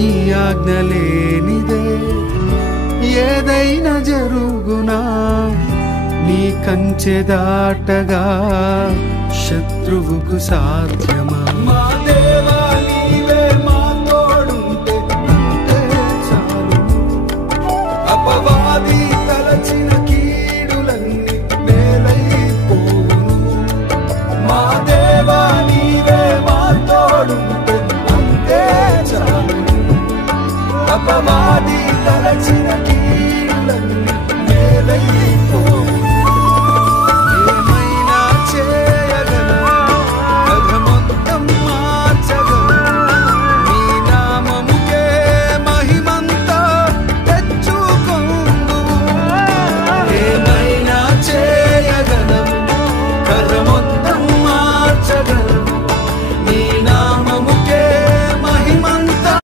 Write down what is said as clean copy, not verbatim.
నీ ఆజ్ఞ లేనిదే ఏదైనా జరుగునా నీ కంచె దాటగా శత్రువుకు సాధ్యమా మా దేవా నీవే మా తోడుంటే అంతే చాలు అపవాది తలచిన కీడులన్నీ మేలైపోవును మా దేవా నీవే మా తోడుంటే అంతే చాలు అపవాది తలచిన